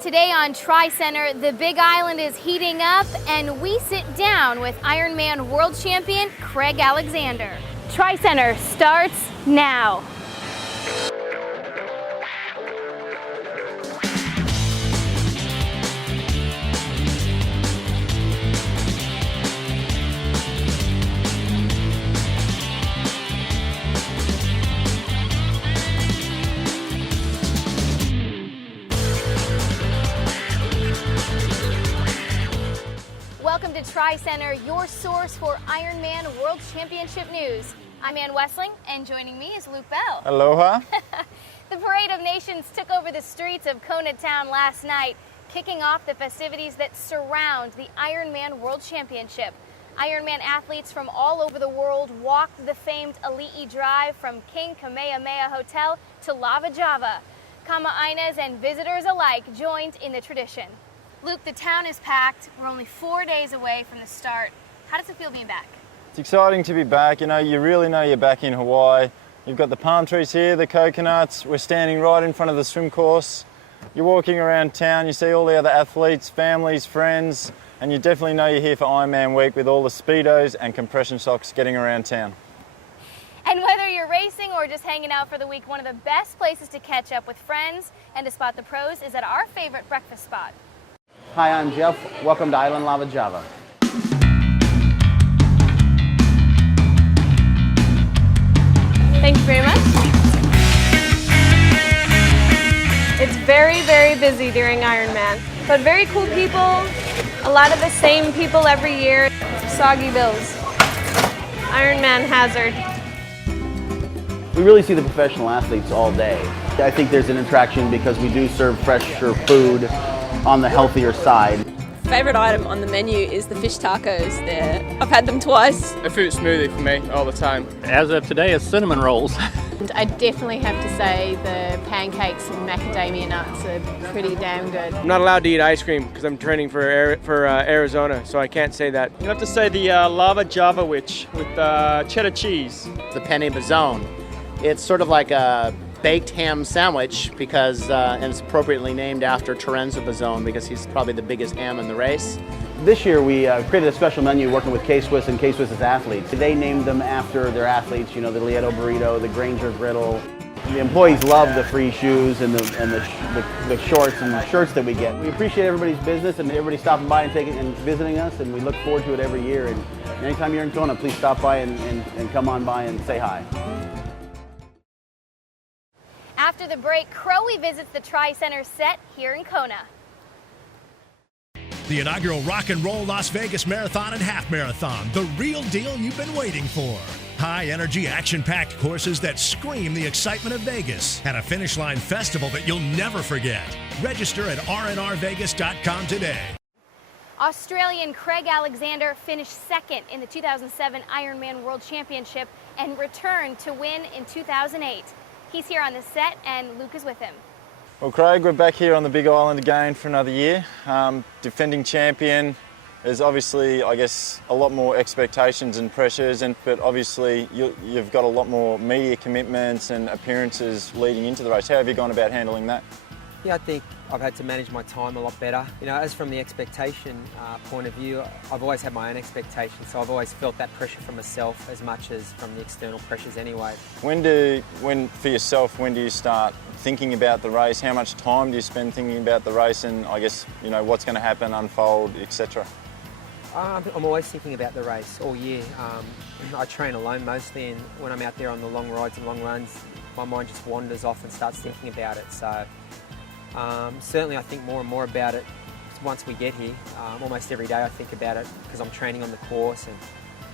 Today on TriCenter, the Big Island is heating up and we sit down with Ironman World Champion Craig Alexander. TriCenter starts now. Welcome to TriCenter, your source for Ironman World Championship news. I'm Ann Wessling, and joining me is Luke Bell. Aloha. The Parade of Nations took over the streets of Kona town last night, kicking off the festivities that surround the Ironman World Championship. Ironman athletes from all over the world walked the famed Ali'i Drive from King Kamehameha Hotel to Lava Java. Kama'ainas and visitors alike joined in the tradition. Luke, the town is packed. We're only 4 days away from the start. How does it feel being back? It's exciting to be back. You know, you really know you're back in Hawaii. You've got the palm trees here, the coconuts. We're standing right in front of the swim course. You're walking around town, you see all the other athletes, families, friends, and you definitely know you're here for Ironman week with all the Speedos and compression socks getting around town. And whether you're racing or just hanging out for the week, one of the best places to catch up with friends and to spot the pros is at our favorite breakfast spot. Hi, I'm Jeff. Welcome to Island Lava Java. Thank you very much. It's very, very busy during Ironman, but very cool people, a lot of the same people every year. Soggy bills. Ironman hazard. We really see the professional athletes all day. I think there's an attraction because we do serve fresher food on the healthier side. Favorite item on the menu is the fish tacos there. I've had them twice. A fruit smoothie for me all the time. As of today, it's cinnamon rolls. And I definitely have to say the pancakes and macadamia nuts are pretty damn good. I'm not allowed to eat ice cream because I'm training for Arizona, so I can't say that. You have to say the Lava Java Witch with cheddar cheese. The penne bazzone. It's sort of like a baked ham sandwich because, and it's appropriately named after Terenzo Bazzone because he's probably the biggest ham in the race. This year we created a special menu working with K-Swiss and K-Swiss's athletes. They named them after their athletes, you know, the Lieto burrito, the Granger griddle. The employees love the free shoes and the shorts and shirts that we get. We appreciate everybody's business and everybody stopping by and visiting us, and we look forward to it every year. And anytime you're in Kona, please stop by and come on by and say hi. After the break, Crowe visits the TriCenter set here in Kona. The inaugural Rock and Roll Las Vegas Marathon and Half Marathon, the real deal you've been waiting for. High-energy, action-packed courses that scream the excitement of Vegas and a finish line festival that you'll never forget. Register at rnrvegas.com today. Australian Craig Alexander finished second in the 2007 Ironman World Championship and returned to win in 2008. He's here on the set, and Luke is with him. Well, Craig, we're back here on the Big Island again for another year. Defending champion. There's obviously, I guess, a lot more expectations and pressures, but obviously you've got a lot more media commitments and appearances leading into the race. How have you gone about handling that? Yeah, I think I've had to manage my time a lot better. You know, as from the expectation point of view, I've always had my own expectations, so I've always felt that pressure from myself as much as from the external pressures anyway. For yourself, when do you start thinking about the race? How much time do you spend thinking about the race and I guess, you know, what's going to happen, unfold, etc.? I'm always thinking about the race all year. I train alone mostly, and when I'm out there on the long rides and long runs, my mind just wanders off and starts thinking about it. So certainly I think more and more about it once we get here. Almost every day I think about it because I'm training on the course and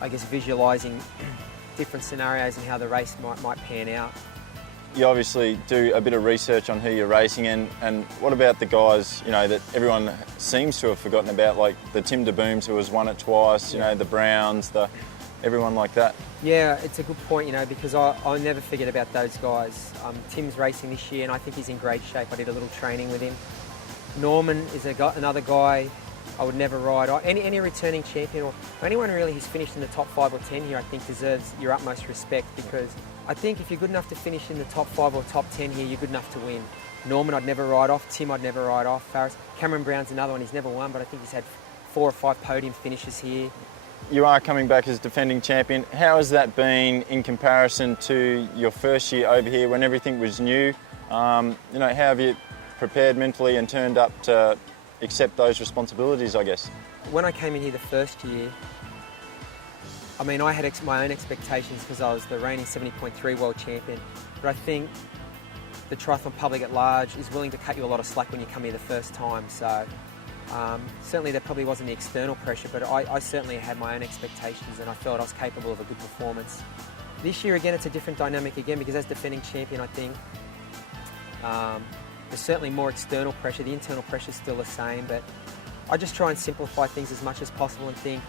I guess visualising different scenarios and how the race might pan out. You obviously do a bit of research on who you're racing and what about the guys, you know, that everyone seems to have forgotten about, like the Tim de Booms who has won it twice, you know, the Browns, everyone like that? Yeah, it's a good point, you know, because I'll never forget about those guys. Tim's racing this year and I think he's in great shape. I did a little training with him. Norman is another guy I would never ride. Any returning champion or anyone really who's finished in the top 5 or 10 here I think deserves your utmost respect, because I think if you're good enough to finish in the top 5 or top 10 here, you're good enough to win. Norman I'd never ride off, Tim I'd never ride off, Faris. Cameron Brown's another one, he's never won, but I think he's had 4 or 5 podium finishes here. You are coming back as defending champion. How has that been in comparison to your first year over here when everything was new? How have you prepared mentally and turned up to accept those responsibilities, I guess? When I came in here the first year, I mean, I had my own expectations because I was the reigning 70.3 world champion, but I think the triathlon public at large is willing to cut you a lot of slack when you come here the first time. So certainly there probably wasn't the external pressure, but I certainly had my own expectations and I felt I was capable of a good performance. This year again, it's a different dynamic again because as defending champion, I think there's certainly more external pressure. The internal pressure is still the same, but I just try and simplify things as much as possible and think,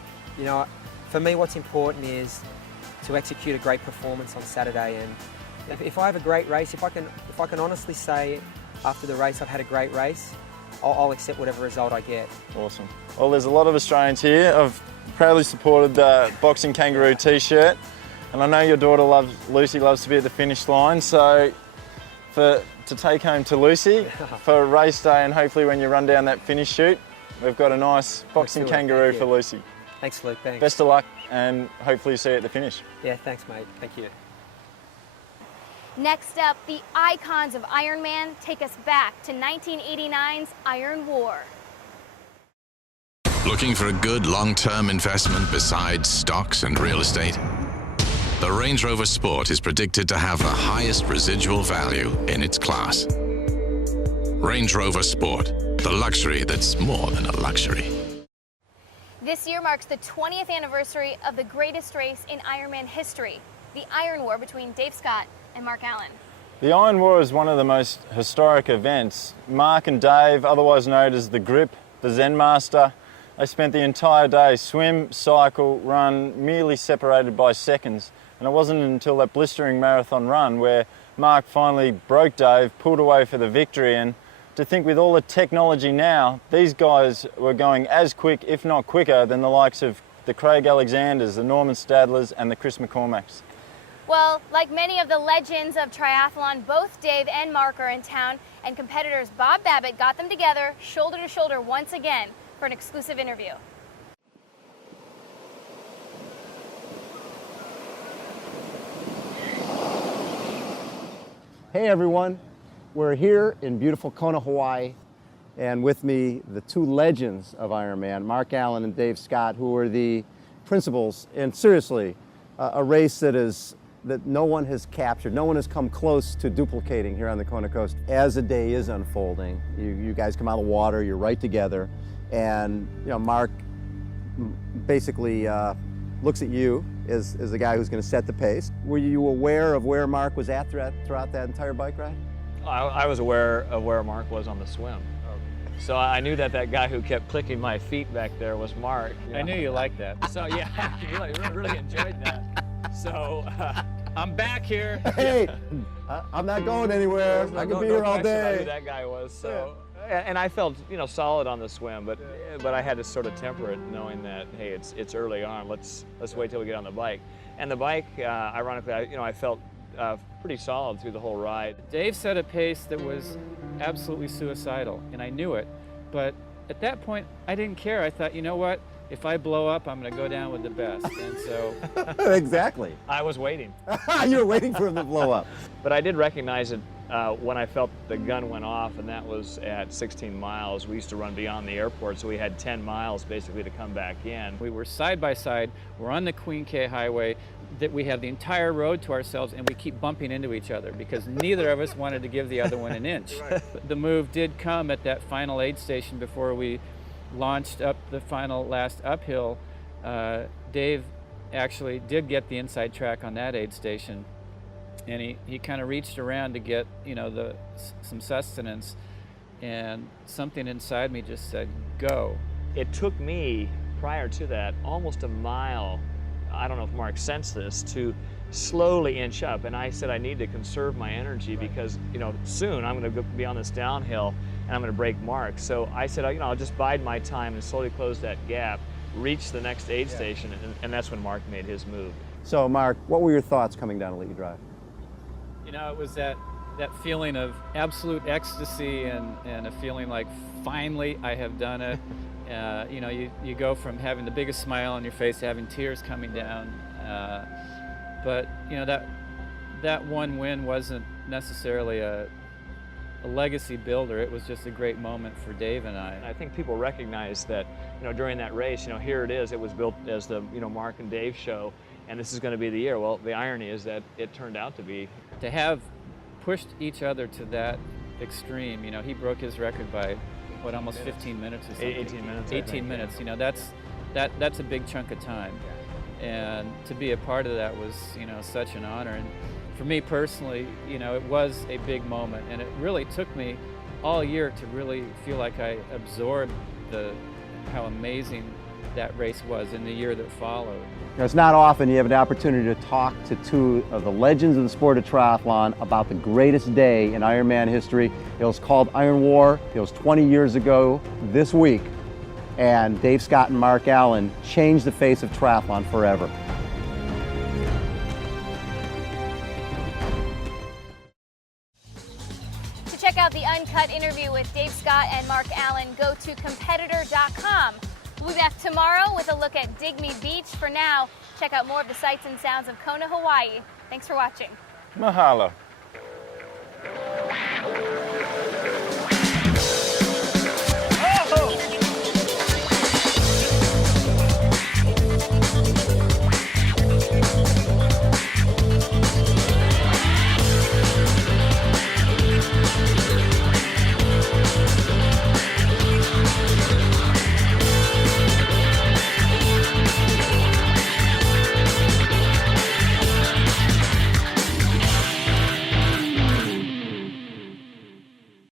for me what's important is to execute a great performance on Saturday. And if I have a great race, if I can honestly say after the race I've had a great race, I'll accept whatever result I get. Awesome. Well, there's a lot of Australians here. I've proudly supported the Boxing Kangaroo t-shirt, and I know your daughter Lucy loves to be at the finish line, so to take home to Lucy for race day and hopefully when you run down that finish chute, we've got a nice Boxing Kangaroo for Lucy. Thanks, Luke. Thanks. Best of luck and hopefully see you at the finish. Yeah, thanks, mate. Thank you. Next up, the icons of Ironman take us back to 1989's Ironwar. Looking for a good long-term investment besides stocks and real estate? The Range Rover Sport is predicted to have the highest residual value in its class. Range Rover Sport, the luxury that's more than a luxury. This year marks the 20th anniversary of the greatest race in Ironman history, the Ironwar between Dave Scott and Mark Allen. The Ironwar is one of the most historic events. Mark and Dave, otherwise known as the Grip, the Zen Master, they spent the entire day swim, cycle, run, merely separated by seconds. And it wasn't until that blistering marathon run where Mark finally broke Dave, pulled away for the victory. And to think with all the technology now, these guys were going as quick, if not quicker, than the likes of the Craig Alexanders, the Norman Stadlers and the Chris McCormacks. Well, like many of the legends of triathlon, both Dave and Mark are in town, and competitors Bob Babbitt got them together shoulder to shoulder once again for an exclusive interview. Hey everyone, we're here in beautiful Kona, Hawaii, and with me the two legends of Ironman, Mark Allen and Dave Scott, who are the principals, and seriously, a race that no one has captured, no one has come close to duplicating here on the Kona coast. As the day is unfolding, you guys come out of the water, you're right together, and Mark basically looks at you as the guy who's going to set the pace. Were you aware of where Mark was at throughout that entire bike ride? I was aware of where Mark was on the swim. So I knew that guy who kept clicking my feet back there was Mark. I knew you liked that. So yeah, I really enjoyed that. So I'm back here. Hey, I'm not going anywhere. I can be here all day. I knew that guy was. So, and I felt solid on the swim, but I had to sort of temper it, knowing that hey, it's early on. Let's wait till we get on the bike. And the bike, ironically, I felt pretty solid through the whole ride. Dave set a pace that was absolutely suicidal, and I knew it. But at that point, I didn't care. I thought, you know what? If I blow up, I'm going to go down with the best. And so... Exactly. I was waiting. You were waiting for him to blow up. But I did recognize it when I felt the gun went off, and that was at 16 miles. We used to run beyond the airport, so we had 10 miles basically to come back in. We were side by side. We're on the Queen K Highway. That we have the entire road to ourselves, and we keep bumping into each other because neither of us wanted to give the other one an inch. Right. The move did come at that final aid station before we launched up the final last uphill. Dave actually did get the inside track on that aid station, and he kind of reached around to get some sustenance, and something inside me just said go. It took me prior to that almost a mile, I don't know if Mark sensed this, to slowly inch up, and I said I need to conserve my energy because soon I'm going to be on this downhill and I'm going to break Mark. So I said I'll just bide my time and slowly close that gap, reach the next aid station, and that's when Mark made his move. So Mark, what were your thoughts coming down to let you drive? It was that that feeling of absolute ecstasy and a feeling like finally I have done it. You know, you go from having the biggest smile on your face to having tears coming down. But you know, that one win wasn't necessarily a legacy builder. It was just a great moment for Dave and I. I think people recognize that, you know, during that race, you know, here it is. It was built as the, you know, Mark and Dave show, and this is going to be the year. Well, the irony is that it turned out to be. To have pushed each other to that extreme, you know, he broke his record by what, almost 15 minutes or something. 18 minutes. 18 minutes. You know, that's a big chunk of time, and to be a part of that was, you know, such an honor. And for me personally, you know, it was a big moment, and it really took me all year to really feel like I absorbed how amazing that race was in the year that followed. You know, it's not often you have an opportunity to talk to two of the legends of the sport of triathlon about the greatest day in Ironman history. It was called Ironwar. It was 20 years ago this week, and Dave Scott and Mark Allen changed the face of triathlon forever. Check out the uncut interview with Dave Scott and Mark Allen. Go to competitor.com. We'll be back tomorrow with a look at Digby Beach. For now, check out more of the sights and sounds of Kona, Hawaii. Thanks for watching. Mahalo.